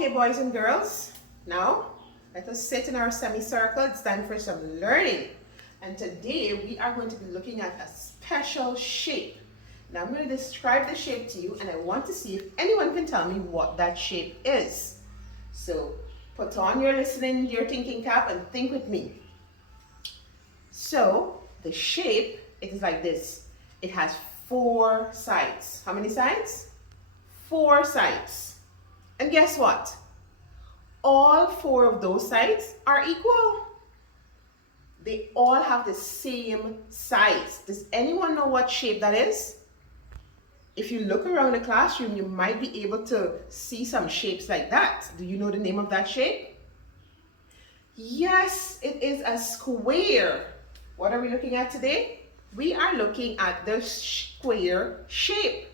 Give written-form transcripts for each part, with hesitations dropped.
Okay, boys and girls, now let us sit in our semicircle. It's time for some learning. And today we are going to be looking at a special shape. Now I'm going to describe the shape to you, and I want to see if anyone can tell me what that shape is. So put on your listening, your thinking cap, and think with me. So the shape, it is like this. It has 4 sides. How many sides? 4 sides. And guess what? All 4 of those sides are equal. They all have the same size. Does anyone know what shape that is? If you look around the classroom, you might be able to see some shapes like that. Do you know the name of that shape? Yes, it is a square. What are we looking at today? We are looking at the square shape.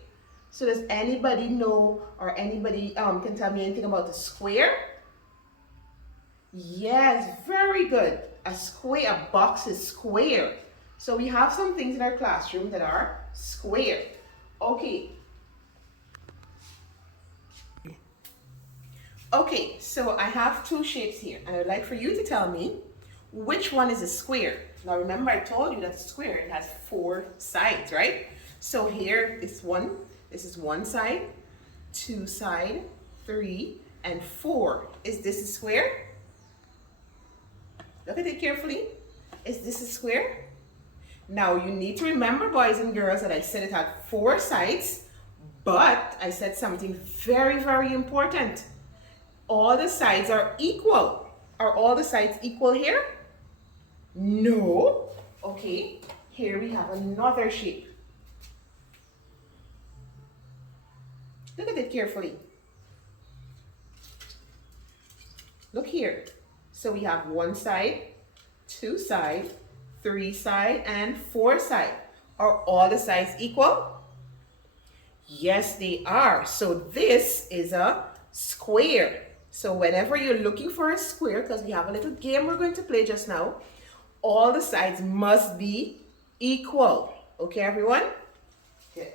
So does anybody know, or anybody can tell me anything about the square? Yes, very good. A square, a box is square. So we have some things in our classroom that are square. Okay. Okay, so I have 2 shapes here, and I would like for you to tell me which one is a square. Now remember, I told you that a square, it has 4 sides, right? So here is one. This is 1 side, 2 side, 3, and 4. Is this a square? Look at it carefully. Is this a square? Now you need to remember, boys and girls, that I said it had 4 sides, but I said something very, very important. All the sides are equal. Are all the sides equal here? No. Okay, here we have another shape. Look at it carefully. Look here. So we have 1 side, 2 side, 3 side, and 4 side. Are all the sides equal? Yes, they are. So this is a square. So whenever you're looking for a square, because we have a little game we're going to play just now, all the sides must be equal. Okay, everyone? Okay.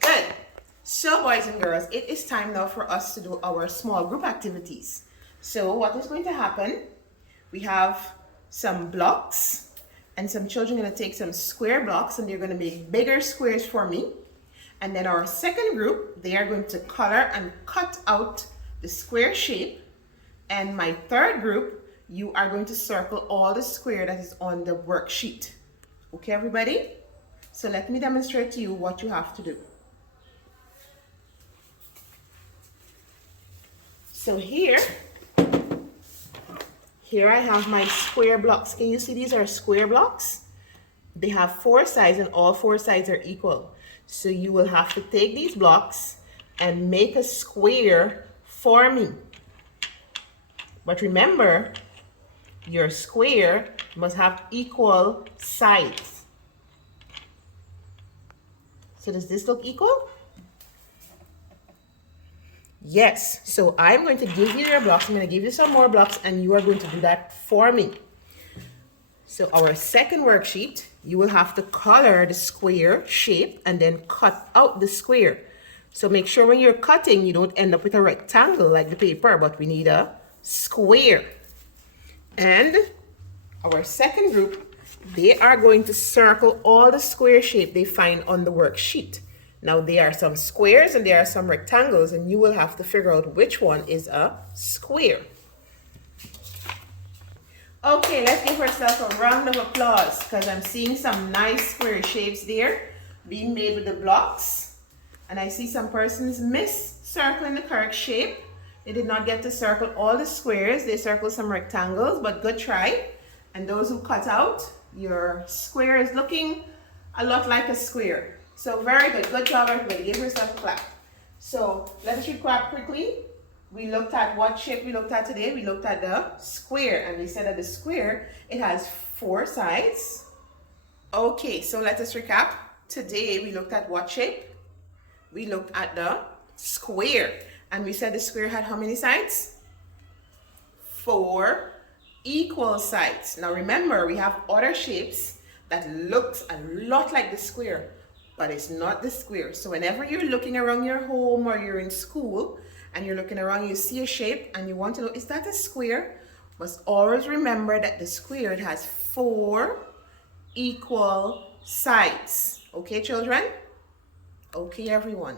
Good. So, boys and girls, it is time now for us to do our small group activities. So what is going to happen? We have some blocks, and some children are going to take some square blocks, and they're going to make bigger squares for me. And then our second group, they are going to color and cut out the square shape. And my third group, you are going to circle all the square that is on the worksheet. Okay, everybody? So let me demonstrate to you what you have to do. So here I have my square blocks. Can you see these are square blocks? They have 4 sides, and all 4 sides are equal. So you will have to take these blocks and make a square for me. But remember, your square must have equal sides. So does this look equal? Yes. So I'm going to give you your blocks. I'm going to give you some more blocks, and you are going to do that for me. So our second worksheet, you will have to color the square shape and then cut out the square. So make sure when you're cutting, you don't end up with a rectangle like the paper, but we need a square. And our second group, they are going to circle all the square shape they find on the worksheet. Now there are some squares and there are some rectangles, and you will have to figure out which one is a square. Okay, let's give ourselves a round of applause, because I'm seeing some nice square shapes there being made with the blocks. And I see some persons miss circling the correct shape. They did not get to circle all the squares. They circled some rectangles, but good try. And those who cut out, your square is looking a lot like a square. So very good. Good job, everybody. Give yourself a clap. So let us recap quickly. We looked at what shape we looked at today. We looked at the square, and we said that the square, it has 4 sides. Okay, so let us recap. Today we looked at what shape? We looked at the square, and we said the square had how many sides? 4 equal sides. Now remember, we have other shapes that looks a lot like the square, but it's not the square. So whenever you're looking around your home or you're in school and you're looking around, you see a shape and you want to know, is that a square? Must always remember that the square, it has 4 equal sides. Okay, children? Okay, everyone.